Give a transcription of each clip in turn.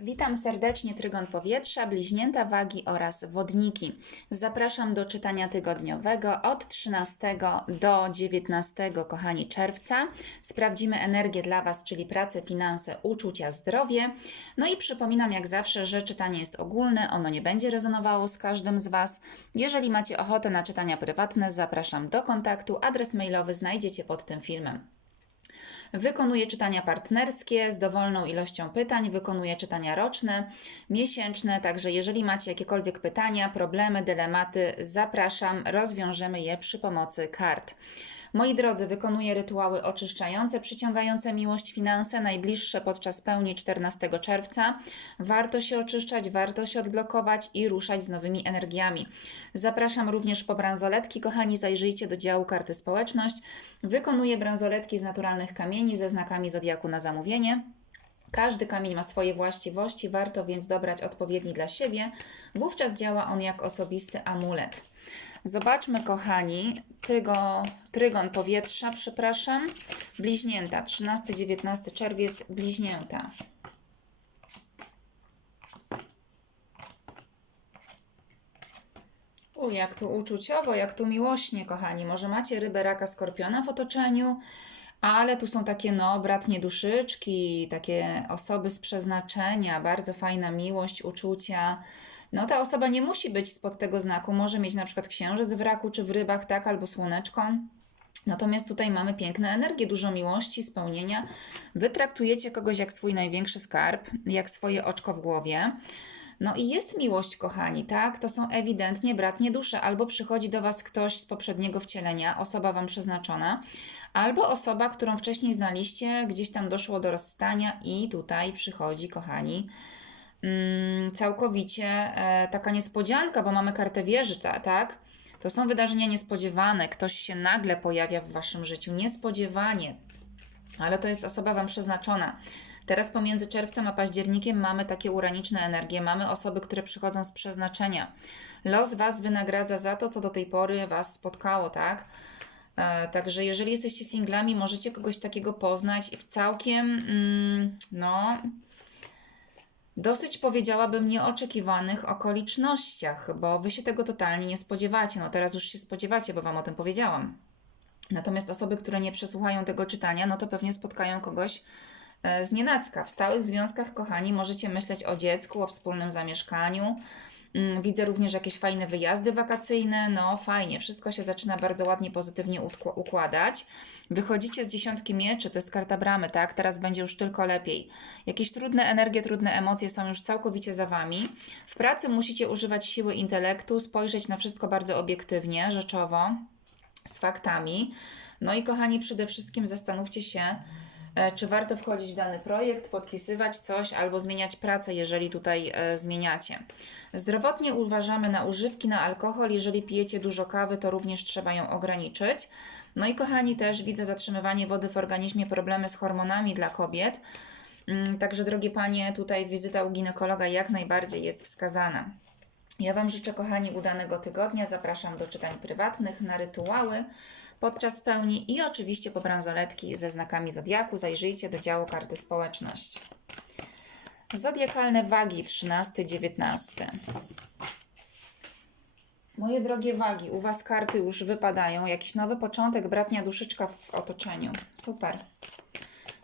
Witam serdecznie Trygon Powietrza, Bliźnięta Wagi oraz Wodniki. Zapraszam do czytania tygodniowego od 13 do 19, kochani, czerwca. Sprawdzimy energię dla Was, czyli pracę, finanse, uczucia, zdrowie. No i przypominam jak zawsze, że czytanie jest ogólne, ono nie będzie rezonowało z każdym z Was. Jeżeli macie ochotę na czytania prywatne, zapraszam do kontaktu. Adres mailowy znajdziecie pod tym filmem. Wykonuję czytania partnerskie z dowolną ilością pytań, wykonuję czytania roczne, miesięczne, także jeżeli macie jakiekolwiek pytania, problemy, dylematy, zapraszam, rozwiążemy je przy pomocy kart. Moi drodzy, wykonuję rytuały oczyszczające, przyciągające miłość, finanse, najbliższe podczas pełni 14 czerwca. Warto się oczyszczać, warto się odblokować i ruszać z nowymi energiami. Zapraszam również po bransoletki, kochani, zajrzyjcie do działu karty społeczność. Wykonuję bransoletki z naturalnych kamieni ze znakami zodiaku na zamówienie. Każdy kamień ma swoje właściwości, warto więc dobrać odpowiedni dla siebie. Wówczas działa on jak osobisty amulet. Zobaczmy, kochani, tygo, trygon powietrza, przepraszam, bliźnięta, 13-19 czerwiec, bliźnięta. U, jak tu uczuciowo, jak tu miłośnie, kochani. Może macie rybę, raka, skorpiona w otoczeniu, ale tu są takie, no, bratnie duszyczki, takie osoby z przeznaczenia, bardzo fajna miłość, uczucia. No, ta osoba nie musi być spod tego znaku, może mieć na przykład księżyc w raku czy w rybach, tak, albo słoneczko. Natomiast tutaj mamy piękne energie, dużo miłości, spełnienia. Wy traktujecie kogoś jak swój największy skarb, jak swoje oczko w głowie. No i jest miłość, kochani, tak? To są ewidentnie bratnie dusze. Albo przychodzi do Was ktoś z poprzedniego wcielenia, osoba Wam przeznaczona, albo osoba, którą wcześniej znaliście, gdzieś tam doszło do rozstania i tutaj przychodzi, kochani, całkowicie e, taka niespodzianka, bo mamy kartę wieży, ta, tak? To są wydarzenia niespodziewane. Ktoś się nagle pojawia w Waszym życiu, niespodziewanie, ale to jest osoba Wam przeznaczona. Teraz pomiędzy czerwcem a październikiem mamy takie uraniczne energie, mamy osoby, które przychodzą z przeznaczenia. Los Was wynagradza za to, co do tej pory Was spotkało, tak? E, Także jeżeli jesteście singlami, możecie kogoś takiego poznać w całkiem, mm, no, dosyć powiedziałabym nieoczekiwanych okolicznościach, bo Wy się tego totalnie nie spodziewacie. No teraz już się spodziewacie, bo Wam o tym powiedziałam. Natomiast osoby, które nie przesłuchają tego czytania, no to pewnie spotkają kogoś e, z nienacka. W stałych związkach, kochani, możecie myśleć o dziecku, o wspólnym zamieszkaniu. Mm, Widzę również jakieś fajne wyjazdy wakacyjne. No, fajnie, wszystko się zaczyna bardzo ładnie, pozytywnie układać. Wychodzicie z dziesiątki mieczy, to jest karta bramy, tak? Teraz będzie już tylko lepiej. Jakieś trudne energie, trudne emocje są już całkowicie za wami. W pracy musicie używać siły intelektu, spojrzeć na wszystko bardzo obiektywnie, rzeczowo z faktami. No i kochani, przede wszystkim zastanówcie się, czy warto wchodzić w dany projekt, podpisywać coś albo zmieniać pracę, jeżeli tutaj e, zmieniacie. Zdrowotnie uważamy na używki, na alkohol. Jeżeli pijecie dużo kawy, to również trzeba ją ograniczyć. No i kochani, też widzę zatrzymywanie wody w organizmie, problemy z hormonami dla kobiet. Mm, Także, drogie panie, tutaj wizyta u ginekologa jak najbardziej jest wskazana. Ja Wam życzę, kochani, udanego tygodnia. Zapraszam do czytań prywatnych, na rytuały podczas pełni i oczywiście po bransoletki ze znakami zodiaku. Zajrzyjcie do działu karty społeczność. Zodiakalne wagi 13-19. Moje drogie wagi, u Was karty już wypadają. Jakiś nowy początek, bratnia duszyczka w otoczeniu. Super.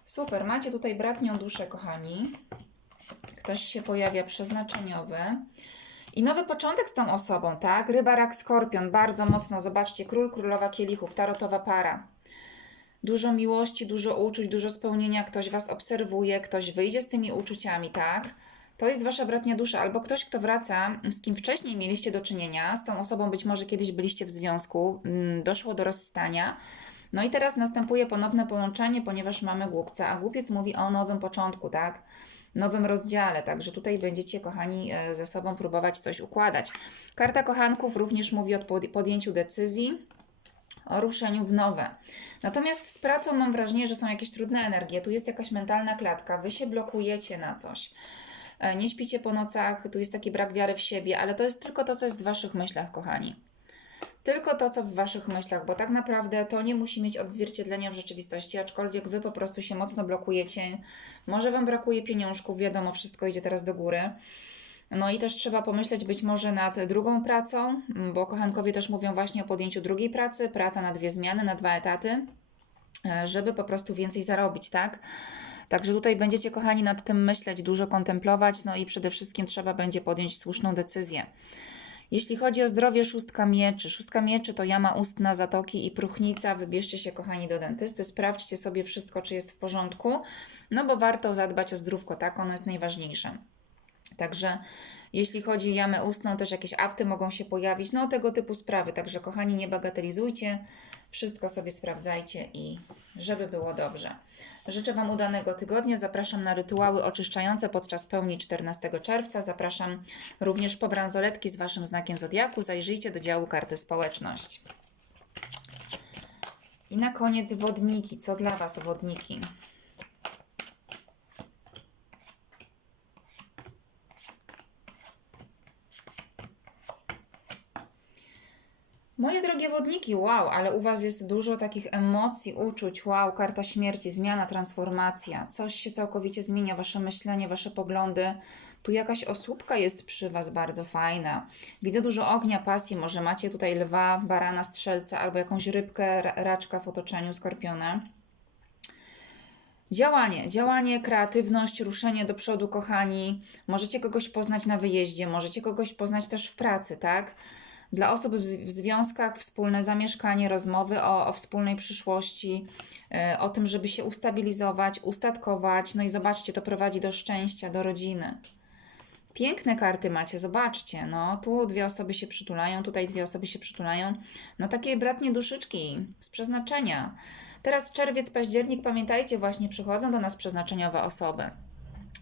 Super, macie tutaj bratnią duszę, kochani. Ktoś się pojawia przeznaczeniowy. I nowy początek z tą osobą, tak? Ryba, rak, skorpion, bardzo mocno. Zobaczcie, król, królowa kielichów, tarotowa para. Dużo miłości, dużo uczuć, dużo spełnienia. Ktoś Was obserwuje, ktoś wyjdzie z tymi uczuciami, tak? To jest Wasza bratnia dusza, albo ktoś, kto wraca, z kim wcześniej mieliście do czynienia. Z tą osobą być może kiedyś byliście w związku, mm, doszło do rozstania. No i teraz następuje ponowne połączenie, ponieważ mamy głupca, a głupiec mówi o nowym początku, tak? Nowym rozdziale, także tutaj będziecie, kochani, e, ze sobą próbować coś układać. Karta kochanków również mówi o pod- podjęciu decyzji, o ruszeniu w nowe. Natomiast z pracą mam wrażenie, że są jakieś trudne energie, tu jest jakaś mentalna klatka, wy się blokujecie na coś. E, Nie śpicie po nocach, tu jest taki brak wiary w siebie, ale to jest tylko to, co jest w waszych myślach, kochani. Tylko to, co w Waszych myślach, bo tak naprawdę to nie musi mieć odzwierciedlenia w rzeczywistości, aczkolwiek Wy po prostu się mocno blokujecie. Może Wam brakuje pieniążków, wiadomo, wszystko idzie teraz do góry. No i też trzeba pomyśleć być może nad drugą pracą, bo kochankowie też mówią właśnie o podjęciu drugiej pracy, praca na dwie zmiany, na dwa etaty, e, żeby po prostu więcej zarobić, tak? Także tutaj będziecie, kochani, nad tym myśleć, dużo kontemplować, no i przede wszystkim trzeba będzie podjąć słuszną decyzję. Jeśli chodzi o zdrowie, szóstka mieczy. Szóstka mieczy to jama ustna, zatoki i próchnica. Wybierzcie się, kochani, do dentysty, sprawdźcie sobie wszystko, czy jest w porządku, no bo warto zadbać o zdrówko, tak? Ono jest najważniejsze. Także jeśli chodzi o jamę ustną, też jakieś afty mogą się pojawić, no tego typu sprawy. Także kochani, nie bagatelizujcie, wszystko sobie sprawdzajcie i żeby było dobrze. Życzę Wam udanego tygodnia. Zapraszam na rytuały oczyszczające podczas pełni 14 czerwca. Zapraszam również po bransoletki z Waszym znakiem zodiaku. Zajrzyjcie do działu karty społeczność. I na koniec wodniki. Co dla Was wodniki? Moje drogie wodniki, wow, ale u Was jest dużo takich emocji, uczuć, wow, karta śmierci, zmiana, transformacja, coś się całkowicie zmienia, Wasze myślenie, Wasze poglądy. Tu jakaś osóbka jest przy Was bardzo fajna. Widzę dużo ognia, pasji, może macie tutaj lwa, barana, strzelca albo jakąś rybkę, ra- raczka w otoczeniu, skorpiona. Działanie, działanie, kreatywność, ruszenie do przodu, kochani. Możecie kogoś poznać na wyjeździe, możecie kogoś poznać też w pracy, tak? Dla osób w, związkach wspólne zamieszkanie, rozmowy o, o wspólnej przyszłości, e, o tym, żeby się ustabilizować, ustatkować. No i zobaczcie, to prowadzi do szczęścia, do rodziny. Piękne karty macie, zobaczcie. No, tu dwie osoby się przytulają, tutaj dwie osoby się przytulają. No, takie bratnie duszyczki z przeznaczenia. Teraz czerwiec, październik, pamiętajcie, właśnie przychodzą do nas przeznaczeniowe osoby.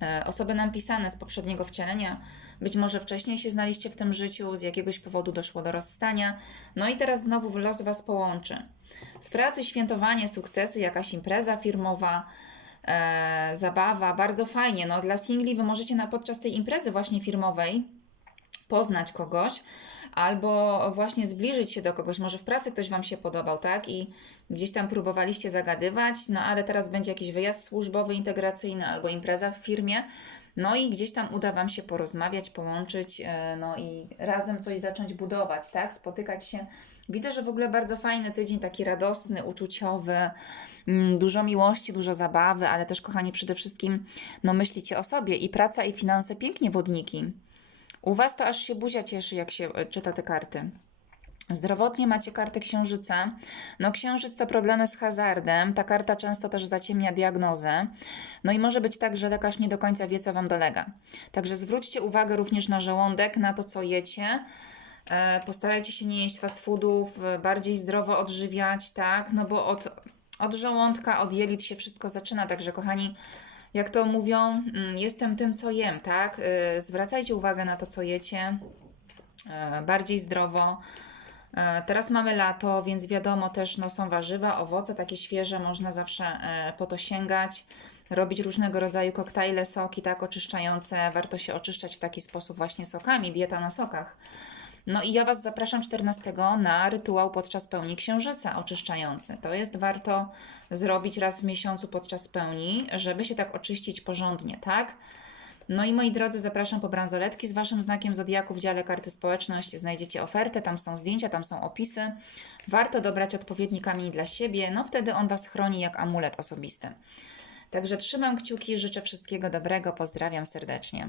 E, Osoby nam pisane z poprzedniego wcielenia. Być może wcześniej się znaliście w tym życiu, z jakiegoś powodu doszło do rozstania. No i teraz znowu los Was połączy. W pracy świętowanie, sukcesy, jakaś impreza firmowa, e, zabawa, bardzo fajnie. No, dla singli Wy możecie na, podczas tej imprezy właśnie firmowej poznać kogoś, albo właśnie zbliżyć się do kogoś. Może w pracy ktoś Wam się podobał, tak? I gdzieś tam próbowaliście zagadywać, no ale teraz będzie jakiś wyjazd służbowy, integracyjny albo impreza w firmie. No i gdzieś tam uda Wam się porozmawiać, połączyć, e, no i razem coś zacząć budować, tak? Spotykać się. Widzę, że w ogóle bardzo fajny tydzień, taki radosny, uczuciowy, mm, dużo miłości, dużo zabawy, ale też, kochani, przede wszystkim, no myślicie o sobie i praca i finanse pięknie wodniki. U Was to aż się buzia cieszy, jak się e, czyta te karty. Zdrowotnie macie kartę księżyca. No księżyc to problemy z hazardem. Ta karta często też zaciemnia diagnozę. No i może być tak, że lekarz nie do końca wie, co Wam dolega. Także zwróćcie uwagę również na żołądek, na to, co jecie. E, Postarajcie się nie jeść fast foodów, e, bardziej zdrowo odżywiać, tak? No bo od, od żołądka, od jelit się wszystko zaczyna. Także kochani, jak to mówią, mm, jestem tym, co jem, tak? E, Zwracajcie uwagę na to, co jecie. Bardziej zdrowo. E, Teraz mamy lato, więc wiadomo też no, są warzywa, owoce takie świeże, można zawsze e, po to sięgać, robić różnego rodzaju koktajle, soki tak oczyszczające. Warto się oczyszczać w taki sposób właśnie sokami, dieta na sokach. No i ja Was zapraszam 14 na rytuał podczas pełni księżyca oczyszczający. To jest warto zrobić raz w miesiącu podczas pełni, żeby się tak oczyścić porządnie, tak? No i moi drodzy, zapraszam po bransoletki z Waszym znakiem Zodiaku w dziale karty społeczność. Znajdziecie ofertę, tam są zdjęcia, tam są opisy. Warto dobrać odpowiedni kamień dla siebie, no wtedy on Was chroni jak amulet osobisty. Także trzymam kciuki, życzę wszystkiego dobrego, pozdrawiam serdecznie.